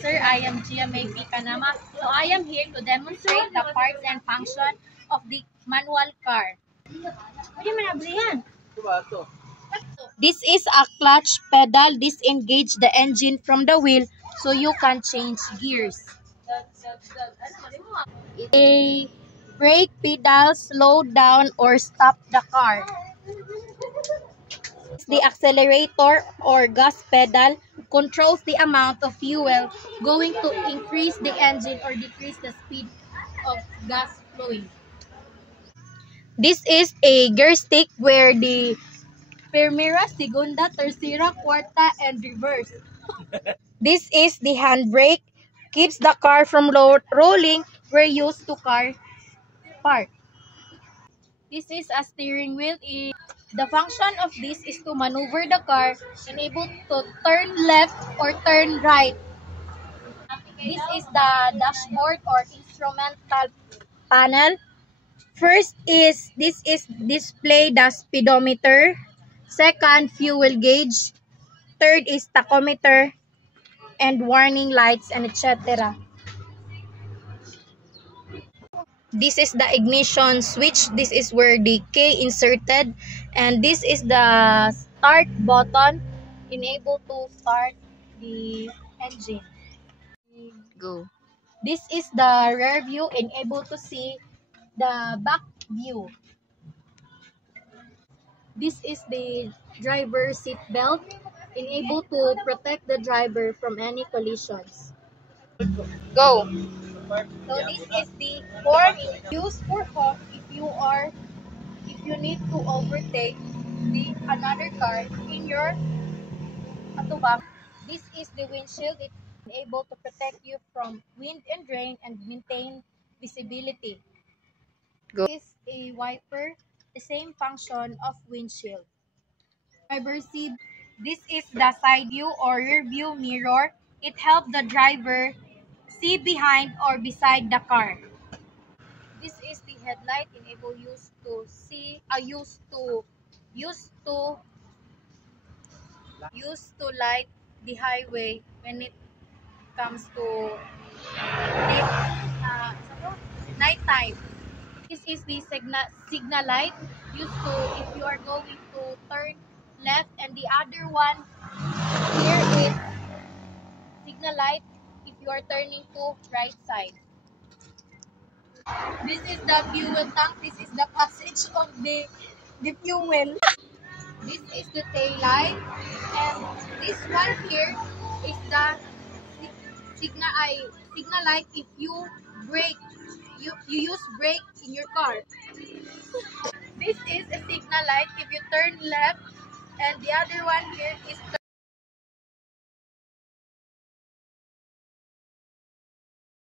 Sir. I am GMA P. Kanama. So I am here to demonstrate the parts and function of the manual car. This is a clutch pedal. Disengage the engine from the wheel so you can change gears. A brake pedal, slow down or stop the car. The accelerator or gas pedal controls the amount of fuel going to increase the engine or decrease the speed of gas flowing. This is a gear stick where the primera, segunda, tercera, cuarta, and reverse. This is the handbrake. Keeps the car from rolling where used to car park. This is a steering wheel. The function of this is to maneuver the car and able to turn left or turn right. This is the dashboard or instrumental panel. First is this is display the speedometer. Second, fuel gauge. Third is tachometer and warning lights and etc. This is the ignition switch. This is where the key inserted, and this is the start button, enable to start the engine. Go. This is the rear view, enable to see the back view. This is the driver seat belt, enable to protect the driver from any collisions. Go. So this is the horn used for honk if you need to overtake another car in your atubang. This is the windshield. It's able to protect you from wind and rain and maintain visibility. Go. This is a wiper, the same function of windshield. Driver seat. This is the side view or rear view mirror. It helps the driver see behind or beside the car. This is the headlight, enable used to see used to light the highway when it comes to night time. This is the signal light used to if you are going to turn left, and the other one here is signal light if you are turning to right side. This is the fuel tank. This is the passage of the fuel. This is the tail light, and this one here is the signal light if you brake. You use brake in your car. This is a signal light if you turn left, and the other one here is the